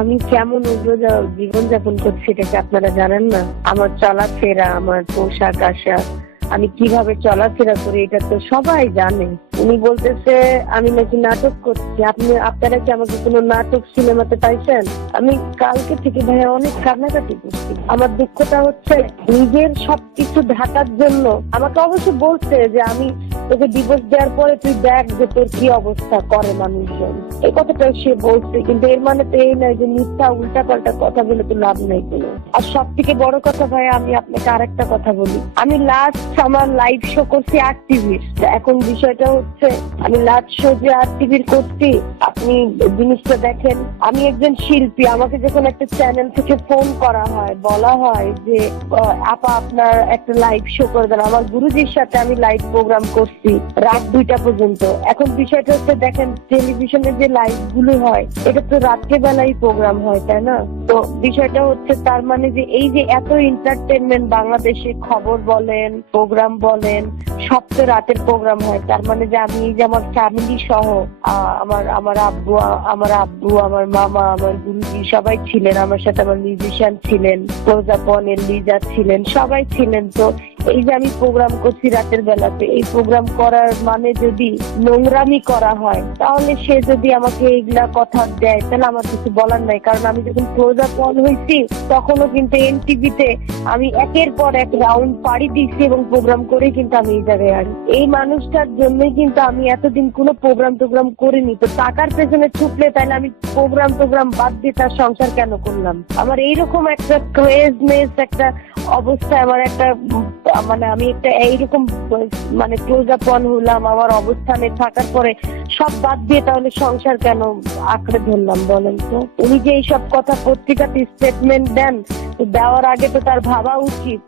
আমি কেমন উগ্র জীবন যাপন করছি এটা কি আপনারা জানেন না? আমার চলাফেরা, আমার পোশাক আশাক, আমি কীভাবে চলাফেরা করি এটা তো সবাই জানে। উনি বলতেছে, আমি নাকি নাটক করছি। আপনি আপনারা কি আমাকে কোনো নাটক সিনেমাতে পাইছেন? আমি কালকে থেকে ভাইয়া অনেক কান্নাকাটি করছি। আমার দুঃখটা হচ্ছে নিজের সবকিছু ঢাকার জন্য আমাকে অবশ্য বলছে যে আমি তোকে ডিভোর্স দেওয়ার পরে তুই দেখ যে তোর কি অবস্থা করে মানুষজন। এই কথাটা সে বলছে, কিন্তু এর মানে তো এই নয় যে মিথ্যা উল্টা পাল্টা কথা বলে তো লাভ নেই কোনো। আর সব থেকে বড় কথা ভাই, আমি আপনাকে আরেকটা কথা বলি। আমি লাস্ট আমার লাইভ শো করছি আট টিভির এখন বিষয়টা হচ্ছে, আমি লাস্ট শো যে আট টিভির করছি, আপনি জিনিসটা দেখেন, আমি একজন শিল্পী, আমাকে যখন একটা চ্যানেল থেকে ফোন করা হয়, বলা হয় যে আপা আপনার একটা লাইভ শো করে দেন। আমার গুরুজির সাথে আমি লাইভ প্রোগ্রাম করছি। রাত দুইটা পর্যন্ত। এখন বিষয়টা হচ্ছে, দেখেন টেলিভিশনে যে লাইভগুলো হয়, এটা তো রাত্রেবেলাই প্রোগ্রাম হয়, তাই না? তো বিষয়টা হচ্ছে, তার মানে যে এই যে এত এন্টারটেনমেন্ট বাংলাদেশে খবর বলেন প্রোগ্রাম বলেন, সব তো রাতের প্রোগ্রাম হয়। তার মানে যে আমি যে আমার ফ্যামিলি সহ আমার আমার আব্বু আমার আব্বু, আমার মামা, আমার গুরুজি সবাই ছিলেন, আমার সাথে আমার মিউজিশিয়ান ছিলেন, প্রজাপনের লিজা ছিলেন, সবাই ছিলেন। তো এই যে আমি প্রোগ্রাম করছি রাতের বেলাতে, এই প্রোগ্রাম করার মানে যদি নোংরামি করা হয়, তাহলে সে যদি আমাকে এইগুলা কথা দেয়, তাহলে আমার কিছু বলার নাই। কারণ আমি যখন প্রজাপন হয়েছি, তখনও কিন্তু এনটিভিতে আমি একের পর এক রাউন্ড পাড়ি দিচ্ছি এবং প্রোগ্রাম করে কিন্তু আমি এই জায়গায় আনি এই মানুষটার জন্যই কিন্তু আমি এতদিন কোনো প্রোগ্রাম টোগ্রাম করিনি। তো টাকার পেছনে ছুটলে তাহলে আমি প্রোগ্রাম টোগ্রাম বাদ দিয়ে তার সংসার কেন করলাম? আমার এইরকম একটা ক্রেজনেস একটা অবস্থায় আমার একটা মানে আমি একটা এইরকম মানে ক্লোজাপন হলাম, আমার অবস্থানে থাকার পরে সব বাদ দিয়ে তাহলে সংসার কেন আঁকড়ে ধরলাম বলেন তো? উনি যে এইসব কথা পত্রিকাতে স্টেটমেন্ট দেন দেওয়ার আগে তো তার ভাবা উচিত।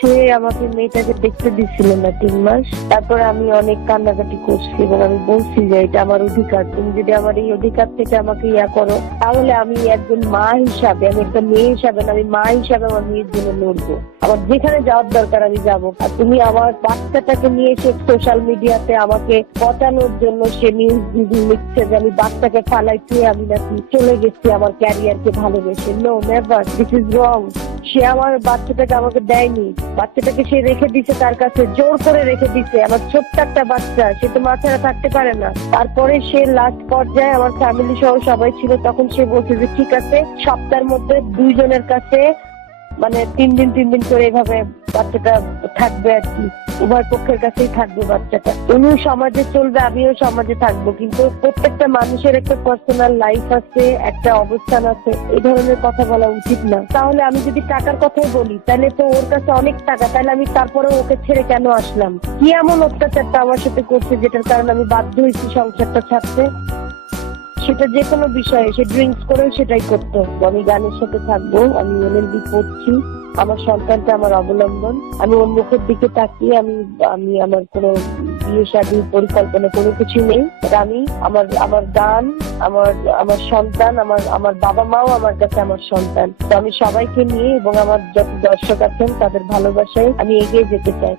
সে আমাকে মেয়েটাকে দেখতে দিচ্ছিল না তিন মাস। তারপরে আমি অনেক কান্নাকাটি করছি এবং আমি বলছি যে, এটা আমার অধিকার। তুমি যদি আমার এই অধিকার থেকে আমাকে ইয়া করো, তাহলে আমি একজন মা হিসাবে, আমি একটা মেয়ে হিসাবে আমি মা হিসাবে আমার মেয়ের জন্য লড়বো। আমার যেখানে যাওয়ার দরকার আমি যাব। আর তুমি আমার বাচ্চাটাকে নিয়ে এসে সোশ্যাল মিডিয়াতে আমাকে পচানোর জন্য সে নিউজ লিখছে যে, আমি বাচ্চাকে ফালাই তুই আমি নাকি চলে গেছি আমার ক্যারিয়ারকে ভালোবেসে। No never this is wrong সে আমার বাচ্চাটাকে আমাকে দেয়নি। বাচ্চাটাকে সে রেখে দিছে তার কাছে, জোর করে রেখে দিছে আমার ছোট্ট একটা বাচ্চা, সে তো মা থাকতে পারে না। তারপরে সে লাস্ট পর্যায়ে আমার ফ্যামিলি সহ সবাই ছিল, তখন সে বলছে যে, ঠিক আছে, সপ্তাহের মধ্যে দুইজনের কাছে মানে তিন দিন তিন দিন করে এভাবে বাচ্চাটা থাকবে আর কি। উভয় পক্ষের কাছেই থাকবে বাচ্চাটা। উনিও সমাজে চলবে, আমিও সমাজে থাকব, কিন্তু প্রত্যেকটা মানুষের একটা পার্সোনাল লাইফ আছে, একটা অবস্থান আছে এই ধরনের কথা বলা উচিত না। তাহলে আমি যদি টাকার কথাই বলি, তাহলে তো ওর কাছে অনেক টাকা, তাহলে আমি তারপরে ওকে ছেড়ে কেন আসলাম? কি এমন অত্যাচারটা আমার সাথে করছে যেটার কারণে আমি বাধ্য হয়েছি সংসারটা ছাড়তে? সেটা যে কোনো বিষয়ে, সে ড্রিঙ্কস করেও সেটাই করতো। আমি গানের সাথে থাকব, আমি এলএলবি পড়ছি আমার সন্তানটা আমার অবলম্বন। আমি ওর মুখের দিকে তাকিয়ে আমি আমি আমার কোনো বিয়ে শাদী পরিকল্পনা কোনো কিছু নেই। আমি আমার আমার গান আমার আমার সন্তান, আমার আমার বাবা মাও আমার কাছে আমার সন্তান। তো আমি সবাইকে নিয়ে এবং আমার যত দর্শক আছেন তাদের ভালোবাসায় আমি এগিয়ে যেতে চাই।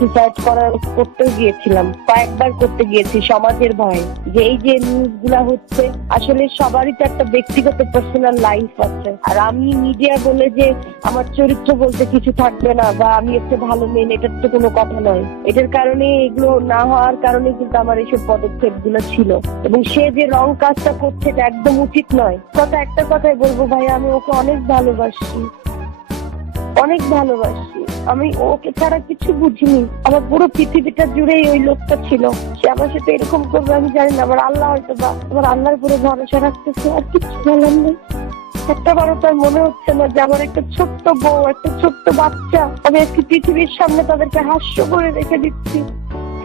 সুসাইড করার করতে গিয়েছিলাম, কয়েকবার করতে গিয়েছি সমাজের ভয়ে। যে এই যে নিউজগুলা হচ্ছে, আসলে সবারই তো একটা ব্যক্তিগত পার্সোনাল লাইফ আছে। আর আমি মিডিয়া বলে যে আমার চরিত্র বলতে কিছু থাকবে না বা আমি একটা ভালো মেয়ে, এটার তো কোনো কথা নয়। এটার কারণে এগুলো না হওয়ার কারণে কিন্তু আমার এইসব পদক্ষেপগুলো ছিল। এবং সে যে রং কাজটা করছে, এটা একদম উচিত নয়। কথা একটা কথাই বলব ভাই আমি ওকে অনেক ভালোবাসি। অনেক ভালোবাসি। আমি ওকে ছাড়া কিছু বুঝিনি। আমার পুরো পৃথিবীটা জুড়েই ওই লোকটা ছিল। সে আমার সাথে এরকম করবে, আমি জানি না। আমার আল্লাহ হয়তো বা আমার আল্লাহর উপরে ভরসা রাখতেছে, আর কিছু বলার নেই। একটা বারো মনে হচ্ছে না যে আমার একটা ছোট্ট বউ, একটা ছোট্ট বাচ্চা। আমি আজকে পৃথিবীর সামনে তাদেরকে হাস্য করে রেখে দিচ্ছি।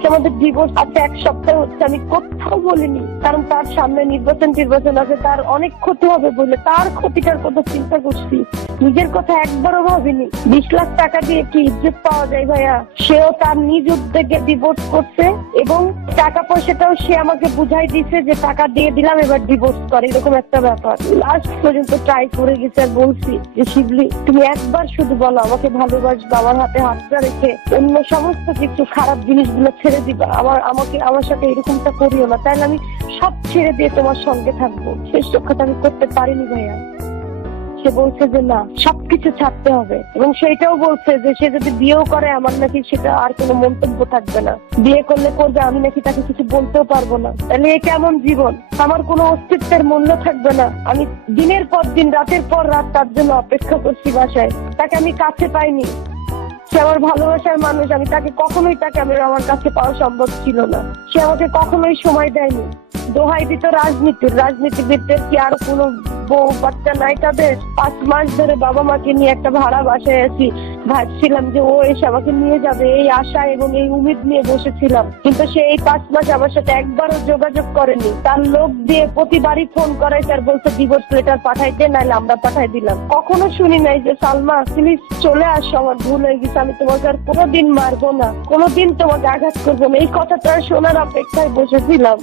আমাদের ডিভোর্স আছে এক সপ্তাহ হচ্ছে, আমি কোথাও বলিনি। কারণ তার সামনে নির্বাচন টির্বাচন আছে, তার অনেক ক্ষতি হবে বলে, তার ক্ষতিটার কথা চিন্তা করছি। নিজের কথা একবারও ভাবিনি। বিশ লাখ টাকা দিয়ে কি ইজ্জত পাওয়া যায় ভাইয়া? সেও তার নিজ উদ্যোগে ডিভোর্স করছে এবং টাকা পয়সাটাও সে আমাকে বুঝাই দিছে যে টাকা দিয়ে দিলাম, এবার ডিভোর্স করে। এরকম একটা ব্যাপার। লাস্ট পর্যন্ত ট্রাই করে গেছে আর বলছি যে, শিবলি, তুমি একবার শুধু বলো, আমাকে ভালোবাসবে, আমার হাতে হাতটা রেখে অন্য সমস্ত কিছু খারাপ জিনিসগুলো ছেড়ে দিবা। আমার, আমাকে, আমার সাথে এরকমটা করিও না। তাহলে আমি সব ছেড়ে দিয়ে তোমার সঙ্গে থাকব। শেষ রক্ষাটা আমি করতে পারিনি ভাইয়া। সে বলছে যে না, সবকিছু ছাড়তে হবে। এবং সেটাও বলছে যে সে যদি বিয়েও করে, আমার নাকি সেটা আর কোনো মন্তব্য থাকবে না। বিয়ে করলে করবে, আমি নাকি তাকে কিছু বলতেও পারব না। তাহলে এ কেমন জীবন? আমার কোনো অস্তিত্বের মূল্য থাকবে না। আমি দিনের পর দিন, রাতের পর রাত তার জন্য অপেক্ষা করছি বাসায়। তাকে আমি কাছে পাইনি। সে আমার ভালোবাসার মানুষ। আমি তাকে কখনোই তাকে, আমি আমার কাছে পাওয়া সম্ভব ছিল না। সে আমাকে কখনোই সময় দেয়নি। দোহাই দিত রাজনীতির। রাজনীতিবিদদের কি আর কোনো বউ বাচ্চা নাই তাদের। পাঁচ মাস ধরে বাবা মাকে নিয়ে একটা ভাড়া বাসায় আছি। ভাবছিলাম যে ও এসে আমাকে নিয়ে যাবে এই আশা এবং এই উমিদ নিয়ে বসেছিলাম। কিন্তু সে এই পাঁচ মাস আমার সাথে একবারও যোগাযোগ করেনি। তার লোক দিয়ে প্রতিবারই ফোন করাই তার বলছে ডিভোর্স লেটার পাঠাইতে নাহলে আমরা পাঠাই দিলাম। কখনো শুনি নাই যে, সালমা প্লিজ চলে আসো, আমার ভুল হয়ে গেছে, আমি তোমাকে আর কোনোদিন মারবো না। কোনোদিন তোমাকে আঘাত করব না। এই কথাটা শোনার অপেক্ষায় বসেছিলাম।